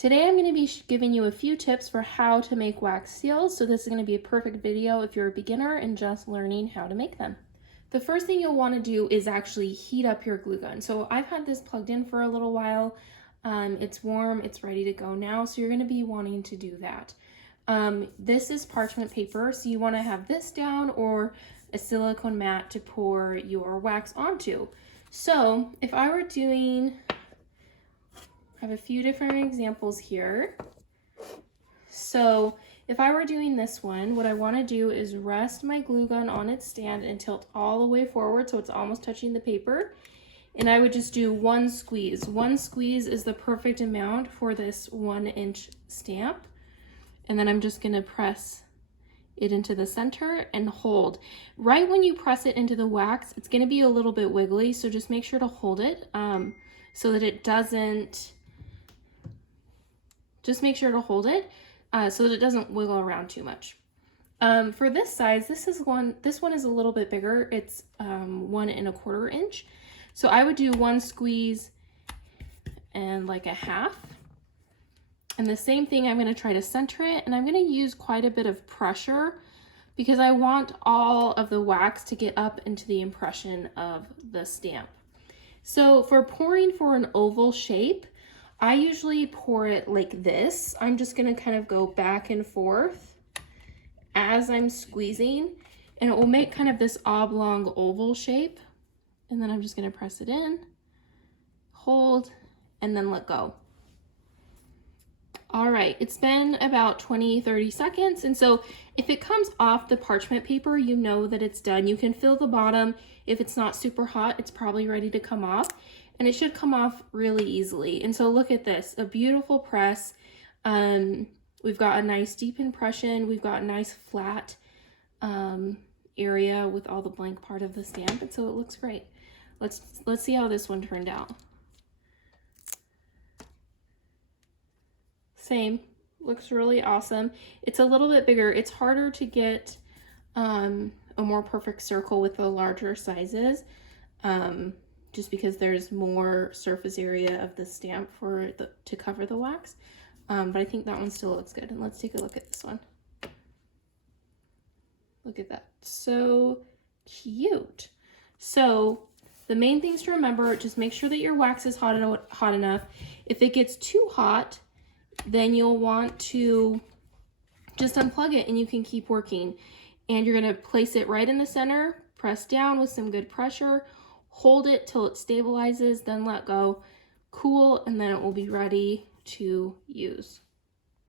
Today I'm going to be giving you a few tips for how to make wax seals. So this is going to be a perfect video if you're a beginner and just learning how to make them. The first thing you'll want to do is actually heat up your glue gun. So I've had this plugged in for a little while. It's warm, it's ready to go now. So you're going to be wanting to do that. This is parchment paper, so you want to have this down or a silicone mat to pour your wax onto. So if I were doing, I have a few different examples here. So if I were doing this one, what I want to do is rest my glue gun on its stand and tilt all the way forward so it's almost touching the paper. And I would just do one squeeze. One squeeze is the perfect amount for this 1-inch stamp. And then I'm just going to press it into the center and hold. Right when you press it into the wax, it's going to be a little bit wiggly, so just make sure to hold it so that it doesn't, just make sure to hold it so that it doesn't wiggle around too much. For this size, this one is a little bit bigger. It's 1¼ inch. So I would do one squeeze and like a half. And the same thing, I'm going to try to center it, and I'm going to use quite a bit of pressure because I want all of the wax to get up into the impression of the stamp. So for pouring for an oval shape, I usually pour it like this. I'm just going to kind of go back and forth as I'm squeezing, and it will make kind of this oblong oval shape. And then I'm just going to press it in, hold, and then let go. All right, it's been about 20-30 seconds. And so if it comes off the parchment paper, you know that it's done. You can feel the bottom. If it's not super hot, it's probably ready to come off, and it should come off really easily. And so look at this, a beautiful press. We've got a nice deep impression. We've got a nice flat area with all the blank part of the stamp. And so it looks great. Let's see how this one turned out. Same, looks really awesome. It's a little bit bigger. It's harder to get a more perfect circle with the larger sizes, just because there's more surface area of the stamp to cover the wax. But I think that one still looks good. And let's take a look at this one. Look at that, so cute. So the main things to remember, just make sure that your wax is hot enough. If it gets too hot, then you'll want to just unplug it and you can keep working. And you're going to place it right in the center, press down with some good pressure, hold it till it stabilizes, then let go, cool, and then it will be ready to use.